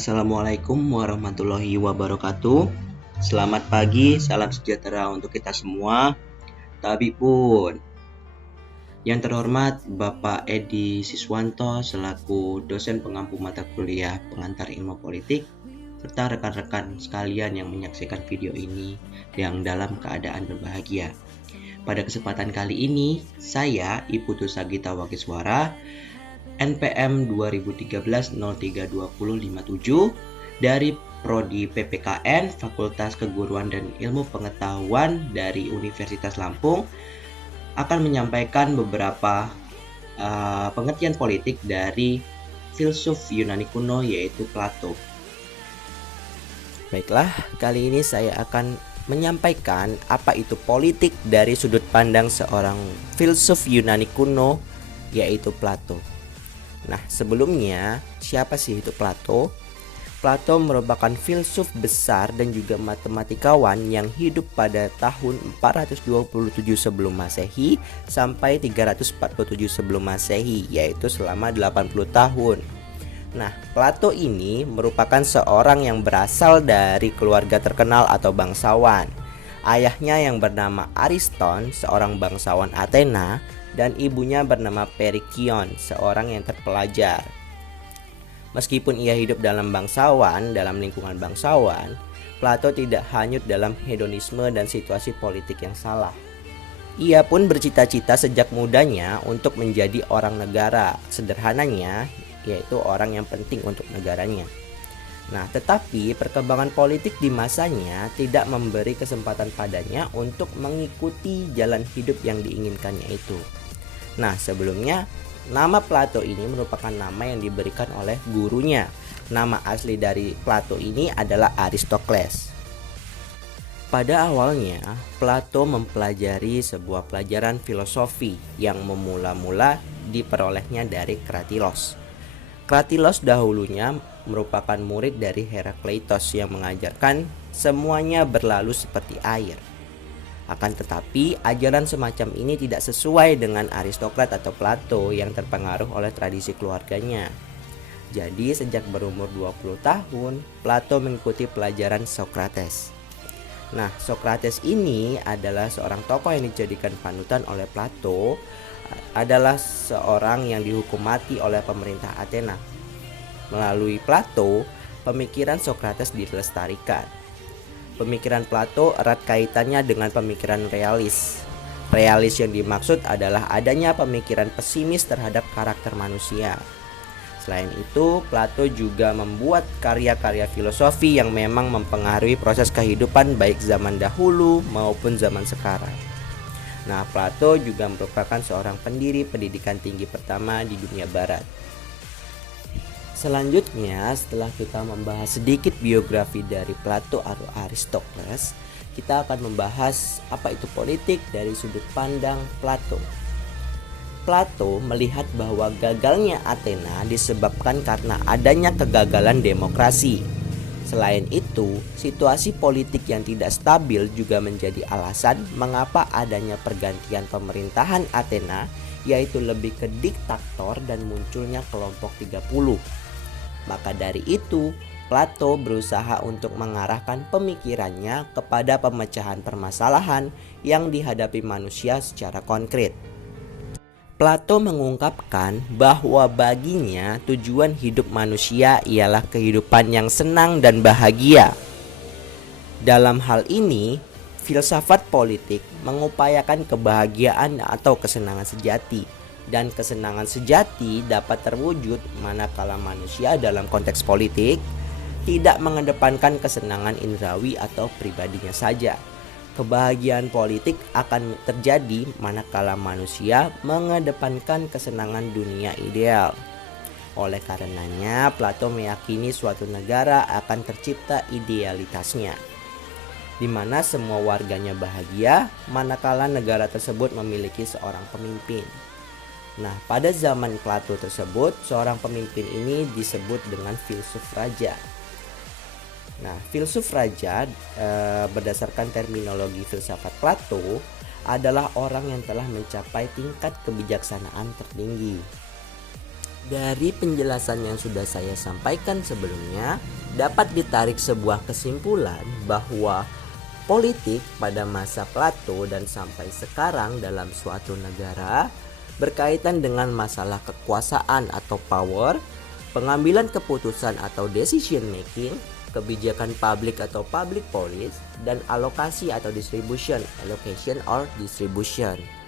Assalamualaikum warahmatullahi wabarakatuh. Selamat pagi, salam sejahtera untuk kita semua. Tapi pun, yang terhormat Bapak Edi Siswanto selaku dosen pengampu mata kuliah pengantar ilmu politik, serta rekan-rekan sekalian yang menyaksikan video ini yang dalam keadaan berbahagia. Pada kesempatan kali ini, saya Iputu Sagita Wagiswara, NPM 2013-03-2057 dari Prodi PPKN Fakultas Keguruan dan Ilmu Pengetahuan dari Universitas Lampung akan menyampaikan beberapa pengertian politik dari filsuf Yunani kuno yaitu Plato. Baiklah, kali ini saya akan menyampaikan apa itu politik dari sudut pandang seorang filsuf Yunani kuno yaitu Plato. Nah, sebelumnya siapa sih itu Plato? Plato merupakan filsuf besar dan juga matematikawan yang hidup pada tahun 427 sebelum Masehi sampai 347 sebelum Masehi, yaitu selama 80 tahun. Nah, Plato ini merupakan seorang yang berasal dari keluarga terkenal atau bangsawan. Ayahnya yang bernama Ariston, seorang bangsawan Athena, dan ibunya bernama Perikion, seorang yang terpelajar. Meskipun ia hidup dalam lingkungan bangsawan, Plato tidak hanyut dalam hedonisme dan situasi politik yang salah. Ia pun bercita-cita sejak mudanya untuk menjadi orang negara, sederhananya yaitu orang yang penting untuk negaranya. Nah, tetapi perkembangan politik di masanya tidak memberi kesempatan padanya untuk mengikuti jalan hidup yang diinginkannya itu. Nah, sebelumnya nama Plato ini merupakan nama yang diberikan oleh gurunya. Nama asli dari Plato ini adalah Aristokles. Pada awalnya, Plato mempelajari sebuah pelajaran filosofi yang memula-mula diperolehnya dari Kratilos. Kratilos dahulunya merupakan murid dari Herakleitos yang mengajarkan semuanya berlalu seperti air. Akan tetapi, ajaran semacam ini tidak sesuai dengan aristokrat atau Plato yang terpengaruh oleh tradisi keluarganya. Jadi, sejak berumur 20 tahun, Plato mengikuti pelajaran Sokrates. Nah, Sokrates ini adalah seorang tokoh yang dijadikan panutan oleh Plato, adalah seorang yang dihukum mati oleh pemerintah Athena. Melalui Plato, pemikiran Sokrates dilestarikan. Pemikiran Plato erat kaitannya dengan pemikiran realis. Realis yang dimaksud adalah adanya pemikiran pesimis terhadap karakter manusia. Selain itu, Plato juga membuat karya-karya filosofi yang memang mempengaruhi proses kehidupan baik zaman dahulu maupun zaman sekarang. Nah, Plato juga merupakan seorang pendiri pendidikan tinggi pertama di dunia barat. Selanjutnya, setelah kita membahas sedikit biografi dari Plato atau Aristokles, kita akan membahas apa itu politik dari sudut pandang Plato. Plato melihat bahwa gagalnya Athena disebabkan karena adanya kegagalan demokrasi. Selain itu, situasi politik yang tidak stabil juga menjadi alasan mengapa adanya pergantian pemerintahan Athena, yaitu lebih ke diktator dan munculnya kelompok 30. Maka dari itu, Plato berusaha untuk mengarahkan pemikirannya kepada pemecahan permasalahan yang dihadapi manusia secara konkret. Plato mengungkapkan bahwa baginya tujuan hidup manusia ialah kehidupan yang senang dan bahagia. Dalam hal ini, filsafat politik mengupayakan kebahagiaan atau kesenangan sejati. Dan kesenangan sejati dapat terwujud manakala manusia dalam konteks politik tidak mengedepankan kesenangan indrawi atau pribadinya saja. Kebahagiaan politik akan terjadi manakala manusia mengedepankan kesenangan dunia ideal. Oleh karenanya, Plato meyakini suatu negara akan tercipta idealitasnya, di mana semua warganya bahagia manakala negara tersebut memiliki seorang pemimpin. Nah, pada zaman Plato tersebut, seorang pemimpin ini disebut dengan filsuf raja. Nah, filsuf raja berdasarkan terminologi filsafat Plato adalah orang yang telah mencapai tingkat kebijaksanaan tertinggi. Dari penjelasan yang sudah saya sampaikan sebelumnya, dapat ditarik sebuah kesimpulan bahwa politik pada masa Plato dan sampai sekarang dalam suatu negara berkaitan dengan masalah kekuasaan atau power, pengambilan keputusan atau decision making, kebijakan publik atau public policy, dan alokasi atau distribution, allocation or distribution.